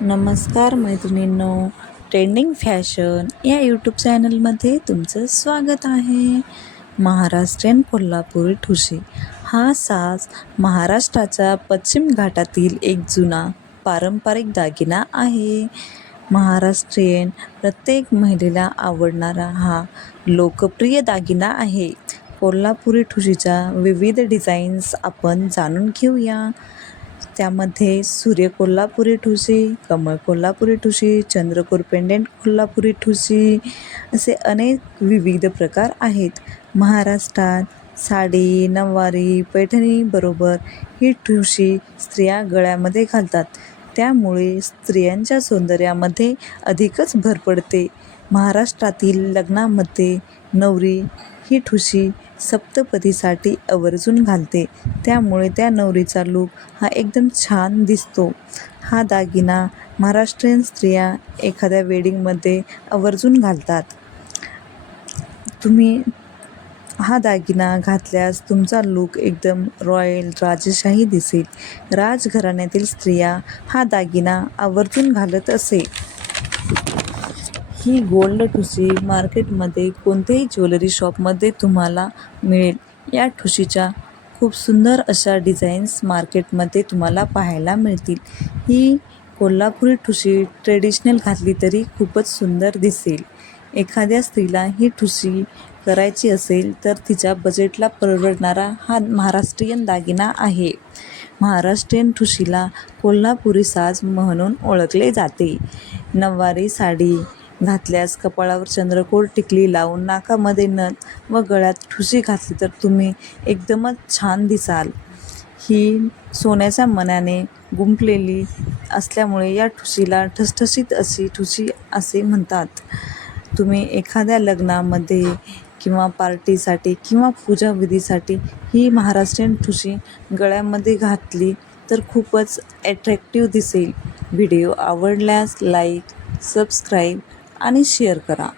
नमस्कार मैत्रिणींनो. Trending fashion या यूट्यूब चॅनलमध्ये तुमचं स्वागत आहे. महाराष्ट्रीयन कोल्हापुरी ठुशी. हा साज महाराष्ट्राच्या पश्चिम घाटातील एक जुना पारंपरिक दागिना आहे. महाराष्ट्रीयन प्रत्येक महिलेला आवडणारा हा लोकप्रिय दागिना आहे. कोल्हापुरी ठुशीच्या विविध डिझाईन्स आपण जाणून घेऊया. त्यामध्ये सूर्य कोल्हापुरी ठुशी कमळ कोल्हापुरी ठुशी चंद्रकोर पेंडेंट कोल्हापुरी ठुशी असे अनेक विविध प्रकार आहेत. महाराष्ट्रात साडी नऊवारी पैठणीबरोबर ही ठुशी स्त्रिया गळ्यामध्ये घालतात. त्यामुळे स्त्रियांच्या सौंदर्यामध्ये अधिकच भर पडते. महाराष्ट्रातील लग्नामध्ये नवरी ही ठुशी सप्तपदीसाठी आवर्जून घालते. त्यामुळे त्या नवरीचा लूक हा एकदम छान दिसतो. हा दागिना महाराष्ट्रीयन स्त्रिया एखाद्या वेडिंगमध्ये आवर्जून घालतात. तुम्ही हा दागिना घातल्यास तुमचा लूक एकदम रॉयल राजशाही दिसेल. राजघराण्यातील स्त्रिया हा दागिना आवर्जून घालत असे. ही गोल्ड ठुशी मार्केटमध्ये कोणत्याही ज्वेलरी शॉपमध्ये तुम्हाला मिळेल. या ठुशीच्या खूप सुंदर अशा डिझाईन्स मार्केटमध्ये तुम्हाला पाहायला मिळतील. ही कोल्हापुरी ठुशी ट्रेडिशनल घातली तरी खूपच सुंदर दिसेल. एखाद्या स्त्रीला ही ठुशी करायची असेल तर तिच्या बजेटला परवडणारा हा महाराष्ट्रीयन दागिना आहे. महाराष्ट्रीयन ठुशीला कोल्हापुरी साज म्हणून ओळखले जाते. नऊवारी साडी घातल्यास कपाळावर चंद्रकोर टिकली लावून नाकामध्ये नथ व गळ्यात ठुशी घातली तर तुम्ही एकदमच छान दिसाल. ही सोन्याच्या मनाने गुंपलेली असल्यामुळे या ठुशीला ठसठशीत अशी ठुशी असे म्हणतात. तुम्ही एखाद्या लग्नामध्ये किंवा पार्टीसाठी किंवा पूजाविधीसाठी ही महाराष्ट्रीयन ठुशी गळ्यामध्ये घातली तर खूपच ॲट्रॅक्टिव्ह दिसेल. व्हिडिओ आवडल्यास लाईक सबस्क्राईब आणि शेअर करा.